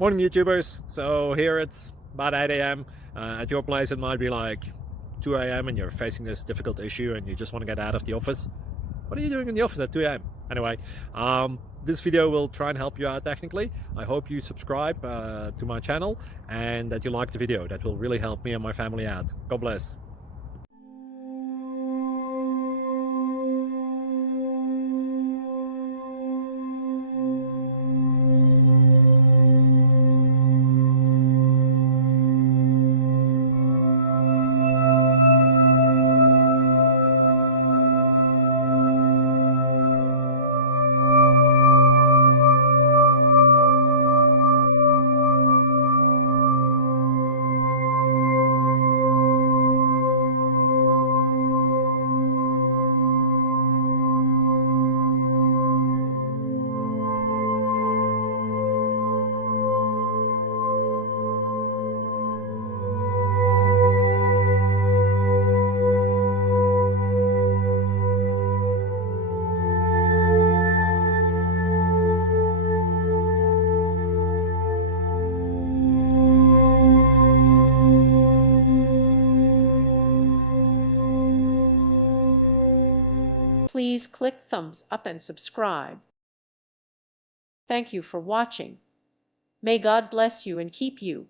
Morning YouTubers. So here it's about 8 a.m. At your place it might be like 2 a.m. and you're facing this difficult issue and you just want to get out of the office. What are you doing in the office at 2 a.m.? Anyway, this video will try and help you out technically. I hope you subscribe to my channel and that you like the video. That will really help me and my family out. God bless. Please click thumbs up and subscribe. Thank you for watching. May God bless you and keep you.